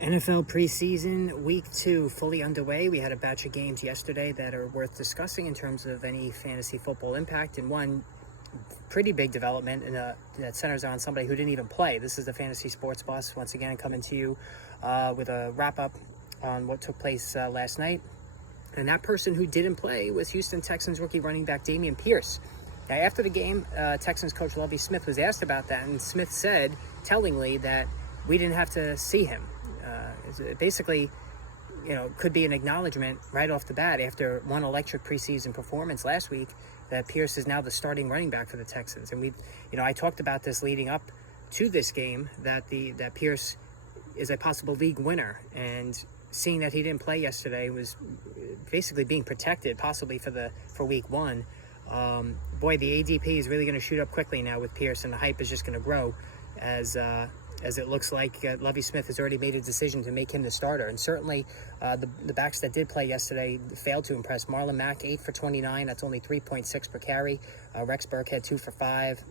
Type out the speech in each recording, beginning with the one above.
NFL preseason week 2 fully underway. We had a batch of games yesterday that are worth discussing in terms of any fantasy football impact. And one pretty big development that centers on somebody who didn't even play. This is the Fantasy Sports Bus, once again coming to you with a wrap-up on what took place last night. And that person who didn't play was Houston Texans rookie running back Dameon Pierce. Now, after the game, Texans coach Lovie Smith was asked about that, and Smith said, tellingly, that we didn't have to see him. Basically, could be an acknowledgement right off the bat after one electric preseason performance last week that Pierce is now the starting running back for the Texans. And I talked about this leading up to this game, that Pierce is a possible league winner, and seeing that he didn't play yesterday was basically being protected possibly for week 1. Boy, the ADP is really going to shoot up quickly now with Pierce, and the hype is just going to grow as it looks like Lovie Smith has already made a decision to make him the starter. And certainly the backs that did play yesterday failed to impress. Marlon Mack, 8 for 29. That's only 3.6 per carry. Rex Burkhead, 2 for 5.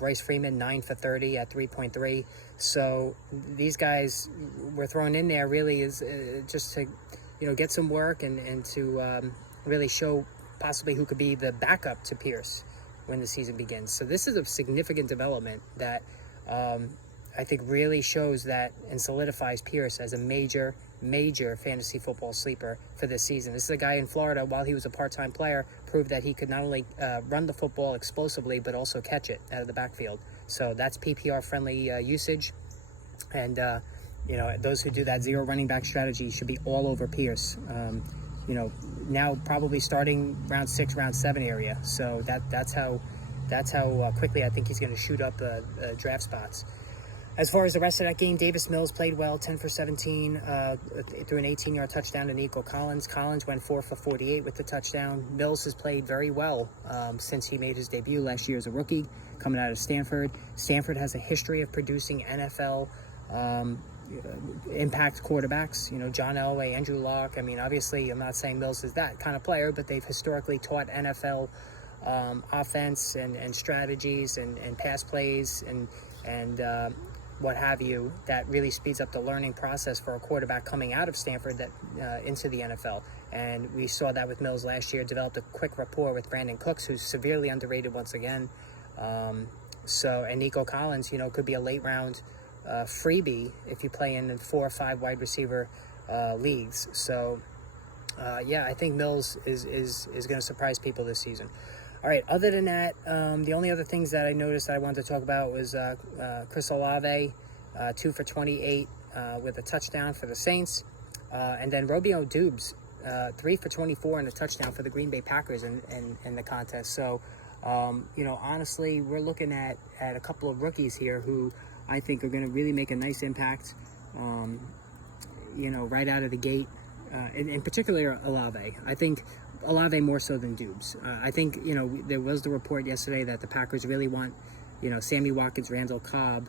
Royce Freeman, 9 for 30 at 3.3. So these guys were thrown in there really is just to get some work and to really show possibly who could be the backup to Pierce when the season begins. So this is a significant development that I think really shows that and solidifies Pierce as a major fantasy football sleeper for this season. This is a guy in Florida, while he was a part-time player, proved that he could not only run the football explosively, but also catch it out of the backfield. So that's PPR-friendly usage. And, those who do that zero running back strategy should be all over Pierce. Now probably starting round 6, round 7 area. So that's how quickly I think he's going to shoot up draft spots. As far as the rest of that game, Davis Mills played well, 10 for 17, threw an 18-yard touchdown to Nico Collins. Collins went 4 for 48 with the touchdown. Mills has played very well since he made his debut last year as a rookie, coming out of Stanford. Stanford has a history of producing NFL impact quarterbacks. John Elway, Andrew Luck. Obviously, I'm not saying Mills is that kind of player, but they've historically taught NFL offense and strategies and pass plays and what have you, that really speeds up the learning process for a quarterback coming out of Stanford into the NFL. And we saw that with Mills last year, developed a quick rapport with Brandon Cooks, who's severely underrated once again. And Nico Collins, could be a late round freebie if you play in 4 or 5 wide receiver leagues. So I think Mills is going to surprise people this season. All right, other than that, the only other things that I noticed that I wanted to talk about was Chris Olave, 2 for 28 with a touchdown for the Saints. And then Romeo Doubs, 3 for 24 and a touchdown for the Green Bay Packers in the contest. So, honestly, we're looking at a couple of rookies here who I think are going to really make a nice impact, right out of the gate. In particular, Olave. I think Olave more so than Doubs. I think, there was the report yesterday that the Packers really want, Sammy Watkins, Randall Cobb,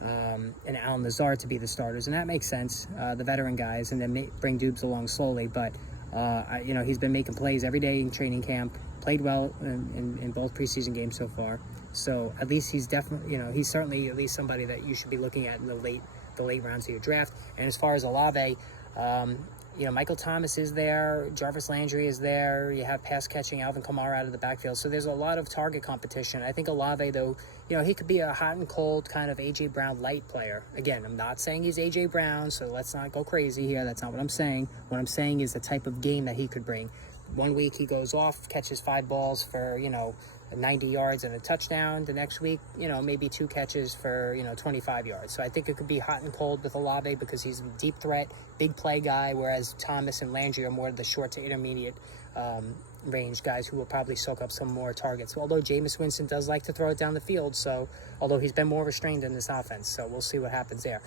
and Alan Lazard to be the starters. And that makes sense, the veteran guys, and then bring Doubs along slowly. But, he's been making plays every day in training camp, played well in both preseason games so far. So at least he's definitely, he's certainly at least somebody that you should be looking at in the late rounds of your draft. And as far as Olave, Michael Thomas is there, Jarvis Landry is there, you have pass-catching Alvin Kamara out of the backfield, so there's a lot of target competition. I think Olave, though, he could be a hot and cold kind of A.J. Brown light player. Again, I'm not saying he's A.J. Brown, so let's not go crazy here. That's not what I'm saying. What I'm saying is the type of game that he could bring. One week he goes off, catches 5 balls for, 90 yards and a touchdown. The next week, maybe 2 catches for, 25 yards. So I think it could be hot and cold with Olave because he's a deep threat, big play guy, whereas Thomas and Landry are more the short to intermediate range guys who will probably soak up some more targets. Although Jameis Winston does like to throw it down the field, although he's been more restrained in this offense. So we'll see what happens there.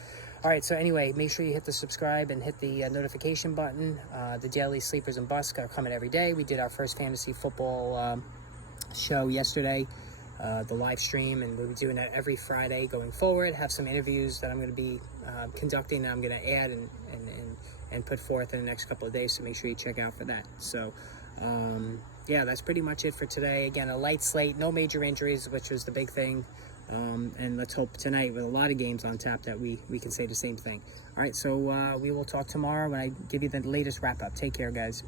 All right, so anyway, make sure you hit the subscribe and hit the notification button. The daily sleepers and busts are coming every day. We did our first fantasy football show yesterday, the live stream, and we'll be doing that every Friday going forward. Have some interviews that I'm going to be conducting that I'm going to add and put forth in the next couple of days, so make sure you check out for that. So that's pretty much it for today. Again, a light slate, no major injuries, which was the big thing. And let's hope tonight, with a lot of games on tap, that we can say the same thing. All right, so we will talk tomorrow when I give you the latest wrap-up. Take care, guys.